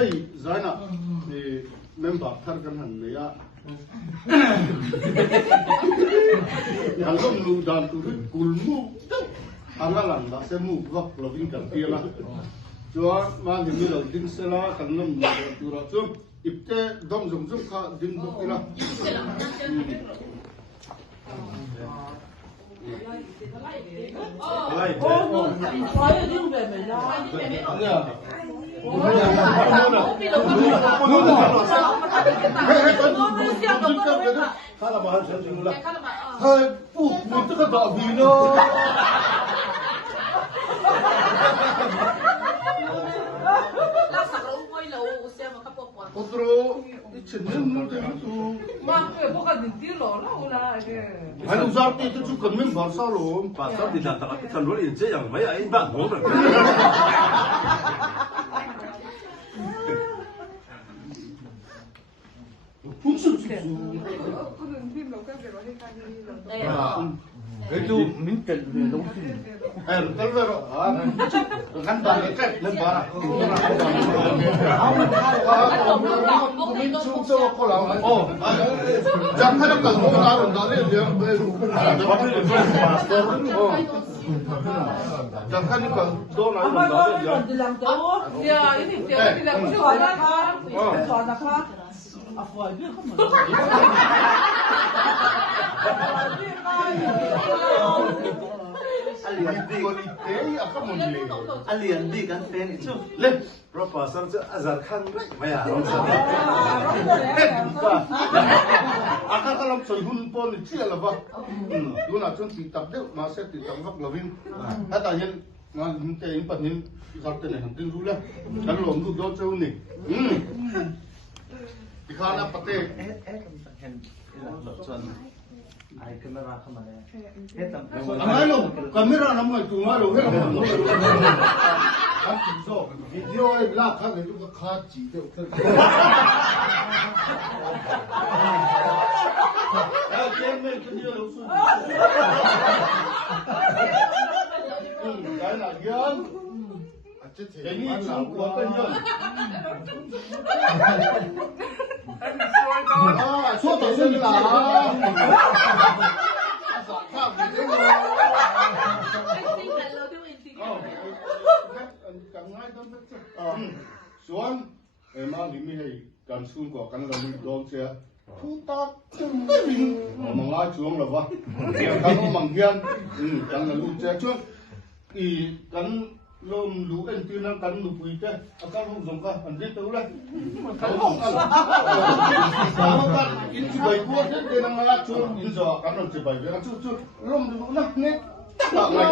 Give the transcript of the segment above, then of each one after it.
hey zaina member thar kan han le ya kalom lu dan tu kulmu angalan la semu vak loving kan pia chuan man hi mi lo ding sela kalom tu ra chu ipte dom zum zum kha ding bu kila Otro, ichinin tu. Mak, bukan dinti loh, lah ulah aja. Hai usar tu itu kan mem bahasa lo. Bahasa di dalam kan lo ini yang mai ai ban ho rồi. Fungsi. Itu minta dulu. Kalau kan balik kan lebar. Minum semua kolam. Oh, jangan ada kalau orang dari dia. Jangan kalau dona dari dia. Ya, ini dia tidak boleh kan. Soalnya kan. Apa aja kamu? Alien di kan pen itu. Le, proposal itu azar kan mai ah. Akan kalau soihun pon itu lah bah. Duna cun tiap deh masa tiap vak loving. Ada yang ngante impat nih satu nih nanti dulu lah. Kalau lom tu dua jauh nih. Dikana pate. Ai kamera kamera. Amalo, kamera namanya tu amalo. Kan so, video lah kan itu kaji tu. Kamera tu dia lusuh. Kan agian. Ini cuma kuatan je. So tak salah. Suan, emang ini hai kan sun ko kan lalu dong saya. Tutak ceming, mengacu orang lepas. Kan manggian, kan lalu saya cuy. Kan lom lu en tu nang kan lu pui te akan lu zong ka ande tu lah kan in tu bai ko te nang la chu in zo kan lu te bai ga chu lom lu nak ne tak ngai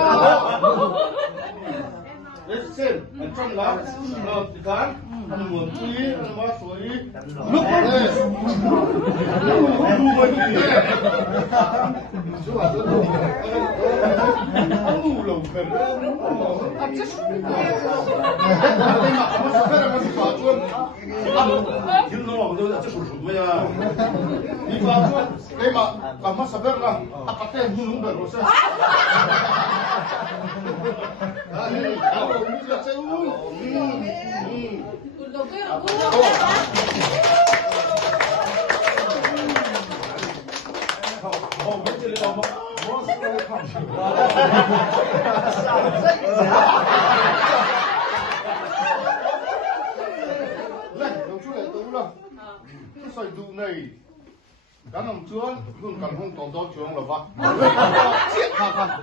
sen an chon la kan an mu tui an ma soi lu ko le lu ko ni chu a tu an lu lo ka Yung no, do na chu chu ya. Di bawah, kamu sabar lah. Apatah yang gunung berusaha. Kalau ini tidak sewu. Sai du này cả năm trước luôn cần không tỏ rõ trường là vậy. Chết hả?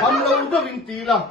Tham lâu cho bình tì là